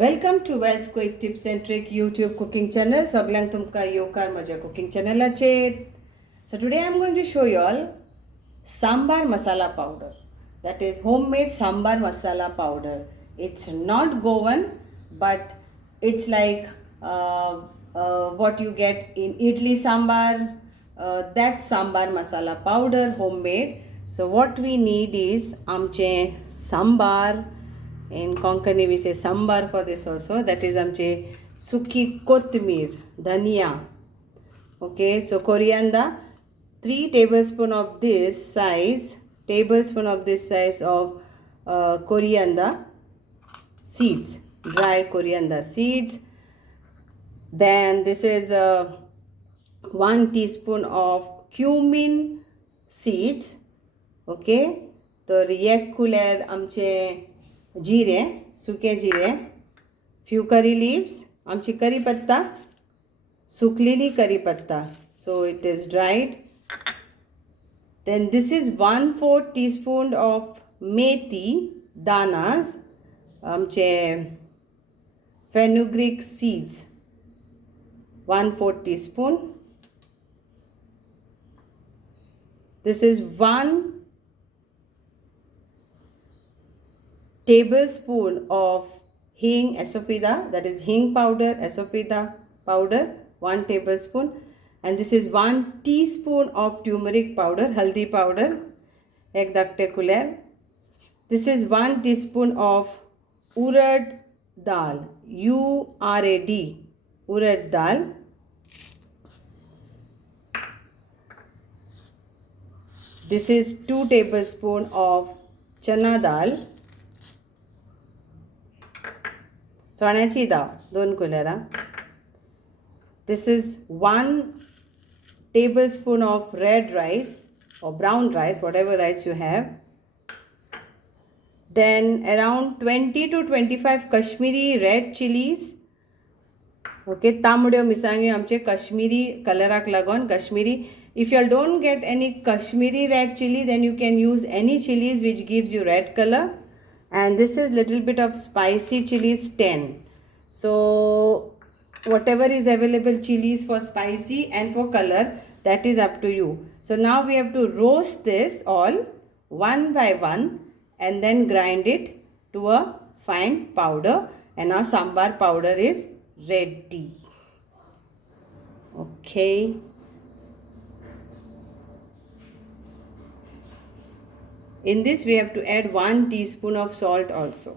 Welcome to Wells Quick Tips and Trick YouTube cooking channel. Soglang tumka yokar maja cooking channel ache. So today I am going to show you all Sambar masala powder. That is homemade Sambar masala powder. It's not Goan, but it's like what you get in idli sambar. That Sambar masala powder homemade. So what we need is amche sambar. In Konkani we say Sambar for this also. That is amche suki kothmir, dhania. Okay, so coriander, 3 tablespoon of this size of coriander seeds, dry coriander seeds. Then this is 1 teaspoon of cumin seeds. Okay, so एक कुलेर आमचे जिरे, सुके जिरे, few curry leaves, आमची करीपत्ता, सुकलेली करीपत्ता. So it is dried. Then this is 1/4 teaspoon of methi danas, आमचे fenugreek seeds, 1/4 teaspoon. This is 1 tablespoon of hing asafida, that is hing powder, asafida powder, 1 tablespoon. And this is 1 teaspoon of turmeric powder, haldi powder, ek dakte kuler. This is 1 teaspoon of urad dal, URAD, urad dal. This is 2 tablespoon of chana dal, चण्याची डाळ 2 कुलेरा. This is 1 tablespoon of red rice or brown rice, whatever rice you have. Then around 20 to 25 Kashmiri red chilies. Okay, तांबड्यो मिरसांग्यो आमचे Kashmiri कलराक लागोन Kashmiri. If you don't get any Kashmiri red chili, then you can use any chilies which gives you red color. And this is little bit of spicy chilies, 10. So whatever is available chilies for spicy and for color, that is up to you. So now we have to roast this all one by one and then grind it to a fine powder, and our sambar powder is ready. Okay. In this we have to add 1 teaspoon of salt also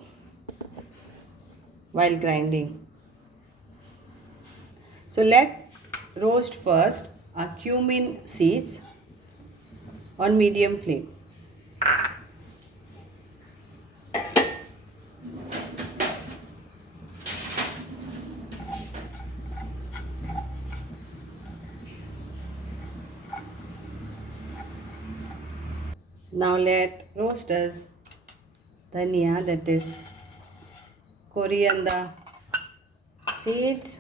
while grinding. So let roast first our cumin seeds on medium flame. Now let roast us dhania, that is coriander seeds.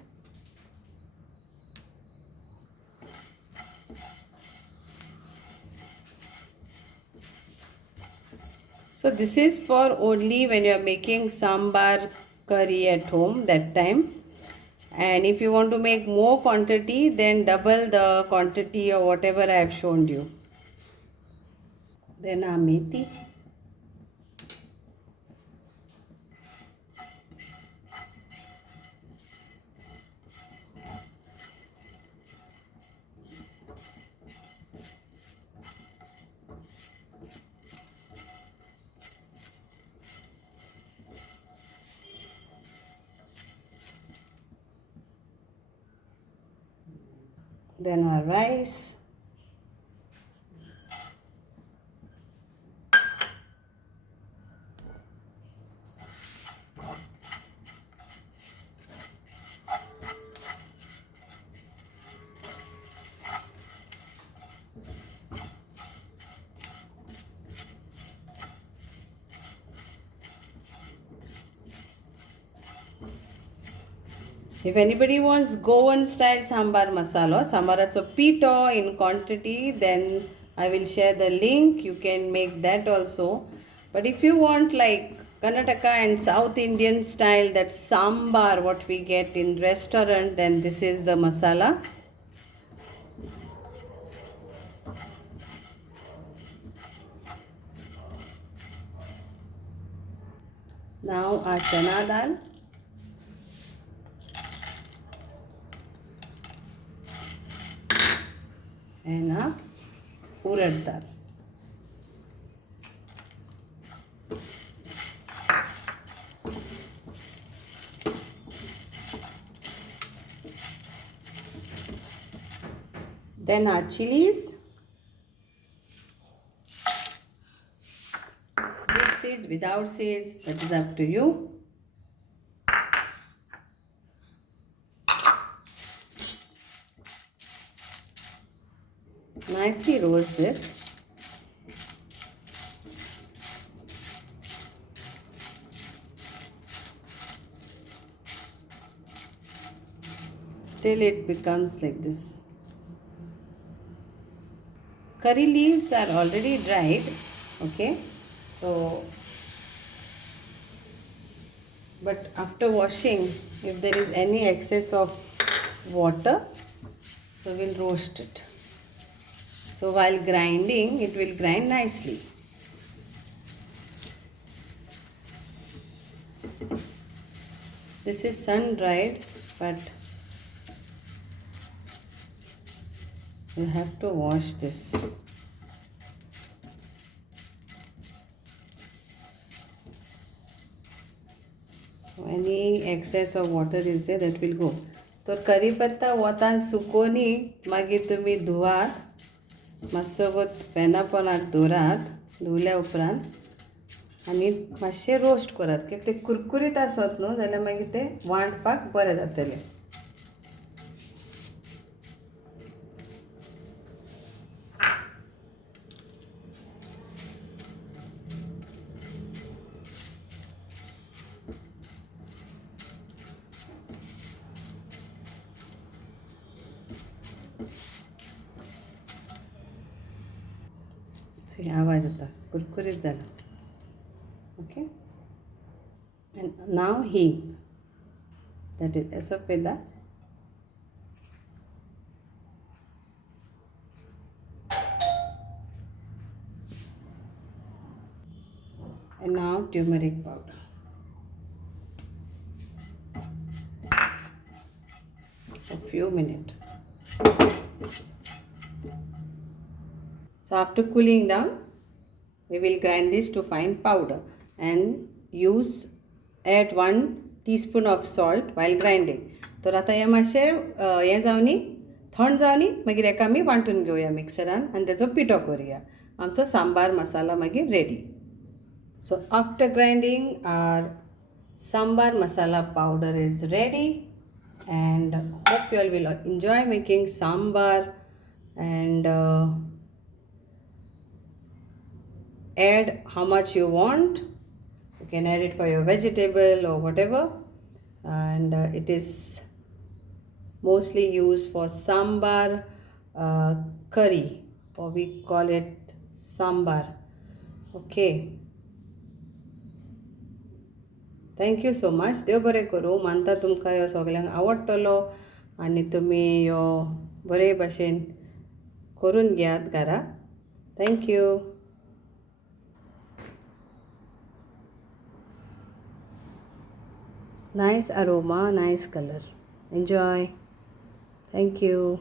So this is for only when you are making sambar curry at home, that time. And if you want to make more quantity, then double the quantity or whatever I have shown you. Then our methi. Then our rice. If anybody wants Goan style Sambhar Masala, Sambaracho pito in quantity, then I will share the link. You can make that also. But if you want like Karnataka and South Indian style, that sambar what we get in restaurant, then this is the masala. Now our chana dal. And our urad dal. Then our chilies, with seeds, without seeds, that is up to you. Nicely roast this. Till it becomes like this. Curry leaves are already dried, okay, so but after washing, if there is any excess of water, so we'll roast it. So while grinding, it will grind nicely. This is sun dried, but you have to wash this. So any excess of water is there, that will go. So करीपत्ता वतान सुकोनी मागीर तुमी धुवात मातसोगोत पेना पोनाक दवरात धुवल्या उपरांत आनी मातशें roast करात कित्याक ते कुरकुरीत आसत न्हू जाल्यार मागीर ते वांटपाक बरें जातलें. So आवाज येता कुरकुरीत जाला. Okay, and now hing, that is esopeda. And now turmeric powder. A few minutes. So after cooling down, we will grind this to fine powder and add 1 teaspoon of salt while grinding. तर आता हे मातशें हें जावनी थंड जावनी मागीर हेका आमी वांटून घेवया मिक्सरान आनी तेजो पिठो करुया. आमचो सांबार मसाला मागीर ready. So after grinding, our sambar masala powder is ready, and hope you all will enjoy making sambar, and add how much you want. You can add it for your vegetable or whatever, and it is mostly used for sambar curry, or we call it sambar. Okay, thank you so much. देव बरें करूं. मानता तुमकां ह्यो सगल्यांक आवडटलो आनी तुमी ह्यो बरे भाशेन करून घेयात घरा. Thank you. Nice aroma, nice color. Enjoy. Thank you.